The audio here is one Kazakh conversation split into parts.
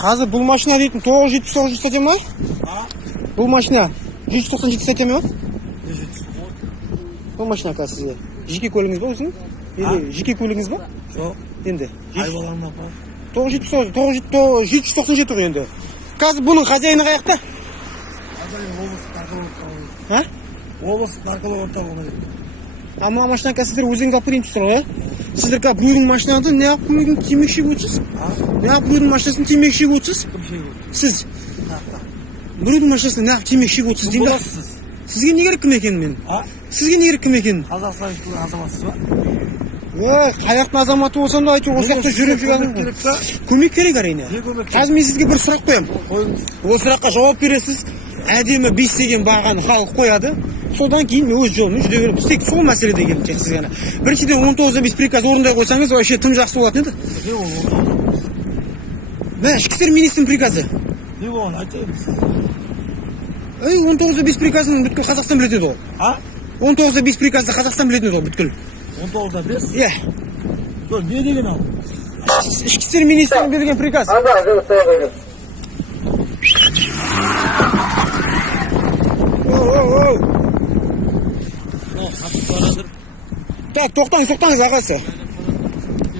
Қазір бұл машина дейтін 979 статья ма? Бұл машина 197 статья ма? Бұл машина қазір сізде. Жеке көлігіңіз ба өзің? Жеке көлігіңіз ба? Жоқ. Енді. Айбалаңна ба? 797 тұр енді. Қазір бұның хозяйны қаяқта? Облыстық нарколог орталығына келді. Ama машина қазір сіздер өзің қапырайын тұсыр ғой? Сіздер қазір біреудің машинасы не қап біреудің темекі шегіп өтсіз? Не қап біреудің машинасын темекі шегіп өтсіз? Кім шегіп өтсіз? Сіз. Біреудің машинасына не қап темекі шегіп өтсіз деймін да? Сізге не керек кім екенін мен? Сізге не керек кім екенін? Қазақстан Республикасының азаматысыз ба? Қаяқтың азаматы болсам да айту осы жақта жүріп жүргенім. Көмек керек әрине. Қазір мен сізге бір сұрақ қоямын. Ол сұраққа жауап бересіз. Әдемі 5 деген бағаны халық қояды. Содан кейін мен өз жолыммен жүре беремін. Тек сол мәселеде келіп тек сізге. Біріншіден 19-5 приказ орындай қойсаңыз, вообще тым жақсы болатын еді. Не ол? Мә, ішкі істер министрінің приказы. Не болған айтайын? 19-5 приказын бүткіл Қазақстан білетін еді ол. 19-5 приказды Қазақстан білетін еді ол бүткіл. 19-5? Иә. Не деген ал? Ішкі істер министрінің берген приказ. Так, тоқтаңыз ағасы.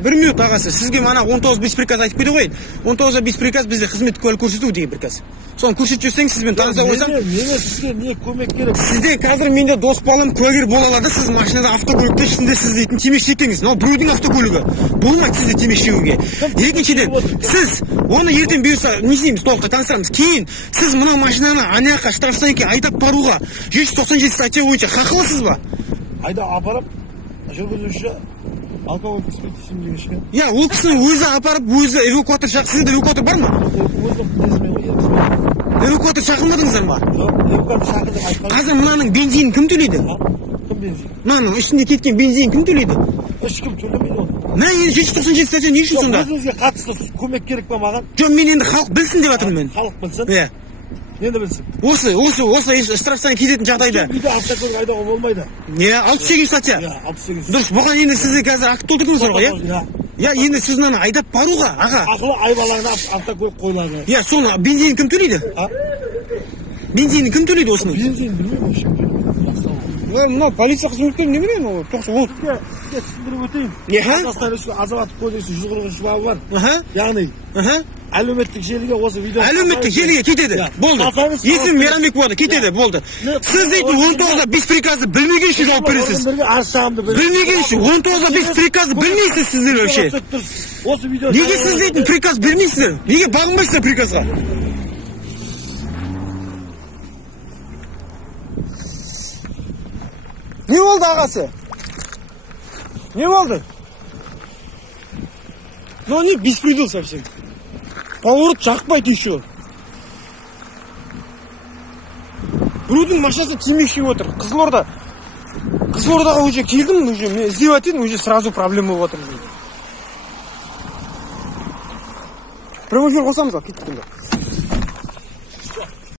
1 минут ағасы. Сізге мана 19-5 приказ айтып кеді қойын. 19-5 приказ бізде қызмет куәлік көрсету деген приказ. Соны көрсетіп жүрсеңіз сізбен таныса қойсам. Неге сізге не көмек керек? Сізде қазір менде дос балам куәгер бола алады. Сіз машинада автокөлікте ішінде сіз дейтін темекі шеккеніңіз. Мынау біреудің автокөлігі. Болмайды сізде темекі шегуге. Екіншіден, сіз оны ертең бұйырса не істейміз, толықтай таныстырамыз. Кейін сіз мына машинаны анаяққа штрафстанкке айдап баруға 197 статья бойынша хақылысыз ба? Айда апарып жүргізуші алкоголь спиртісін деген ішкен. Иә, ол кісінің өзі апарып, өзі эвакуатор шақырды. Сізде эвакуатор бар ма? Эвакуатор шақырмадыңыздар ма? Жоқ, эвакуатор шақырдым айтқан. Қазір мынаның бензинін кім төлейді? Кім бензин? Мынаның ішінде кеткен бензинін кім төлейді? Ешкім төлемейді оны. Мә, енді 797 статья не үшін сонда? Өзіңізге қатысты көмек керек па маған? Жоқ, мен енді халық білсін деп жатырмын мен. Халық білсін? Иә. Енді білсін. Осы штрафтан кететін жағдайда. Үйде автокөлік айдауға болмайды. Не, 68 статья. Иә, 68. Дұрыс, бұған енді сізде қазір акт толтырдыңыздар ғой, иә? Иә, енді сіз мынаны айдап баруға, аға. Ақылы айбалаңда автокөлік қойылады. Иә, соны бензинін кім төлейді? Бензинін кім төлейді осының? Бензин білмеймін, ешкім төлемейді. Мынау полиция қызметкері не білейін ол? Тоқсы, ол. Сізге түсіндіріп өтейін. Қазақстан Республикасы азаматтық кодексінің 140 бабы бар. Яғни әлеуметтік желіге осы видео. Әлеуметтік желіге кетеді. Болды. Есім Мейрамбек болды, кетеді, болды. Сіз дейтін 19-5 приказды білмеген үшін жауап бересіз. Білмеген үшін 19-5 приказды білмейсіз сіздер вообще. Неге сіз дейтін приказ білмейсіздер? Неге бағынбайсыздар приказға? Не болды ағасы? Не болды? Ну не беспредел совсем. Поворот жақпайды еще. Біреудің машинасы темекі шегіп отыр. Қызылордаға уже келдім, уже мен іздеп едім, уже сразу проблема болып отыр. Прямой эфир қосамыз ба? Кеттік енді.